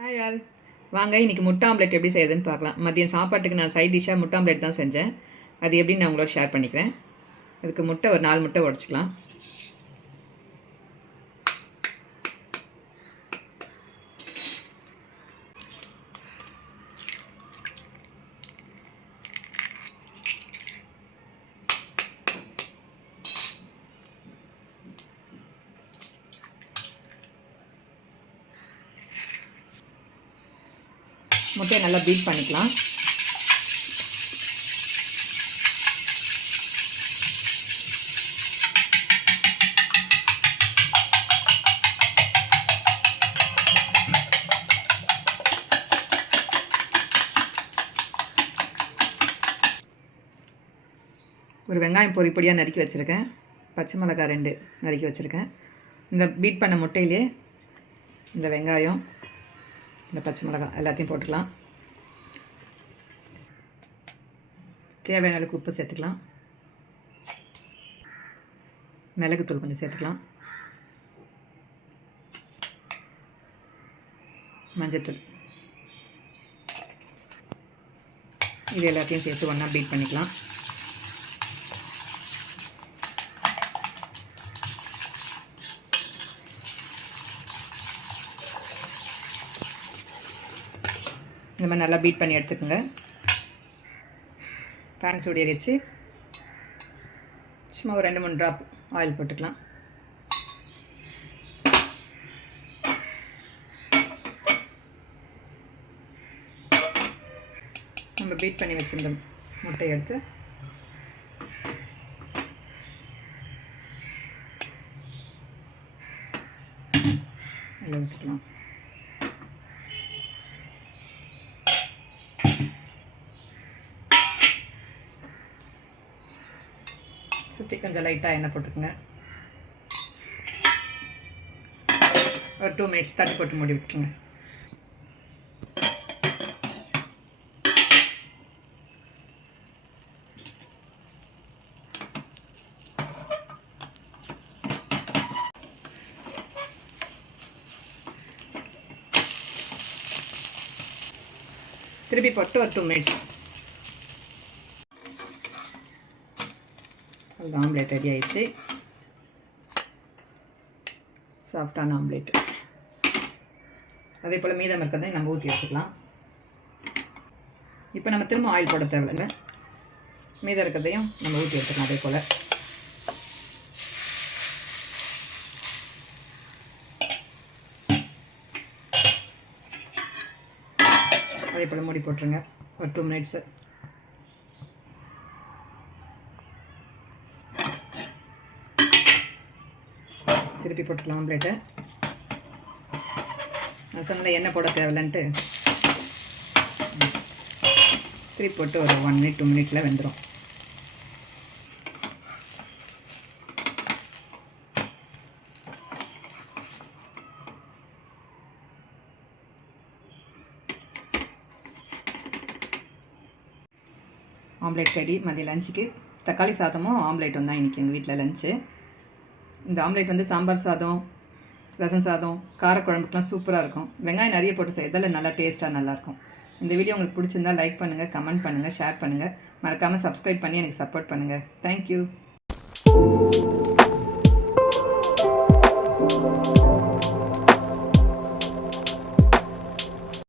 Hi all வாங்க இன்றைக்கி முட்டை ஆம்லெட் எப்படி செய்யுதுன்னு பார்க்கலாம். மதியம் சாப்பாட்டுக்கு நான் சைட் டிஷ்ஷாக முட்டை ஆம்லெட் தான் செஞ்சேன். அது எப்படின்னு நான் உங்களோட ஷேர் பண்ணிக்கிறேன். அதுக்கு முட்டை ஒரு நாலு முட்டை உடச்சிக்கலாம். முட்டையை நல்லா பீட் பண்ணிக்கலாம். ஒரு வெங்காயம் பொரி பொடியாக நறுக்கி வச்சுருக்கேன். பச்சை மிளகாய் ரெண்டு நறுக்கி வச்சுருக்கேன். இந்த பீட் பண்ண முட்டையிலே இந்த வெங்காயம் இந்த பச்சை மிளகாய் எல்லாத்தையும் போட்டுக்கலாம். தேவையான அளவுக்கு உப்பு சேர்த்துக்கலாம். மிளகுத்தூள் கொஞ்சம் சேர்த்துக்கலாம். மஞ்சத்தூள். இது எல்லாத்தையும் சேர்த்து ஒன்றா பீட் பண்ணிக்கலாம். இந்த மாதிரி நல்லா பீட் பண்ணி எடுத்துக்கோங்க. பேன் சூடி சும்மா ஒரு ரெண்டு மூணு ட்ராப் ஆயில் போட்டுக்கலாம். நம்ம பீட் பண்ணி வச்சுருந்த முட்டையை எடுத்து அதில் ஊற்றிக்கலாம் சுற்றி கொஞ்சம் லைட்டாக எண்ணெய் போட்டுக்கோங்க. ஒரு டூ மினிட்ஸ் தட்டி போட்டு மூடி விட்டுருங்க. திருப்பி போட்டு ஒரு டூ மினிட்ஸ் அது ஆம்லேட் ரெடி ஆயிடுச்சு. சாஃப்டான ஆம்லேட். அதே போல் மீதம் இருக்கிறதையும் நம்ம ஊற்றி வச்சுக்கலாம் இப்போ நம்ம திரும்ப ஆயில் போட தேவையில்லைங்க மீதம் இருக்கிறதையும் நம்ம ஊற்றி எடுத்துக்கலாம் அதே போல். அதே போல் மூடி போட்டுருங்க. ஒரு டூ மினிட்ஸு திருப்பி போட்டுக்கலாம் ஆம்லேட்டை நான் சொன்னல எண்ணெய் போட தேவையில்லன்ட்டு. திருப்பி போட்டு ஒரு ஒன் மினிட் டூ மினிட்ல வெந்துடும் ஆம்லேட் ரெடி மதிய லஞ்சுக்கு தக்காளி சாதமும் ஆம்லேட்டும் தான் இன்றைக்கி எங்கள் வீட்டில் லஞ்சு இந்த ஆம்லேட் வந்து சாம்பார் சாதம் ரசம் சாதம் காரக்குழம்புக்கெலாம் சூப்பராக இருக்கும். வெங்காயம் நிறைய போட்டு செய்யறதால நல்லா டேஸ்ட்டாக நல்லாயிருக்கும். இந்த வீடியோ உங்களுக்கு பிடிச்சிருந்தா லைக் பண்ணுங்கள் கமெண்ட் பண்ணுங்கள் ஷேர் பண்ணுங்கள் மறக்காமல் சப்ஸ்கிரைப் பண்ணி எனக்கு சப்போர்ட் பண்ணுங்கள் தேங்க்யூ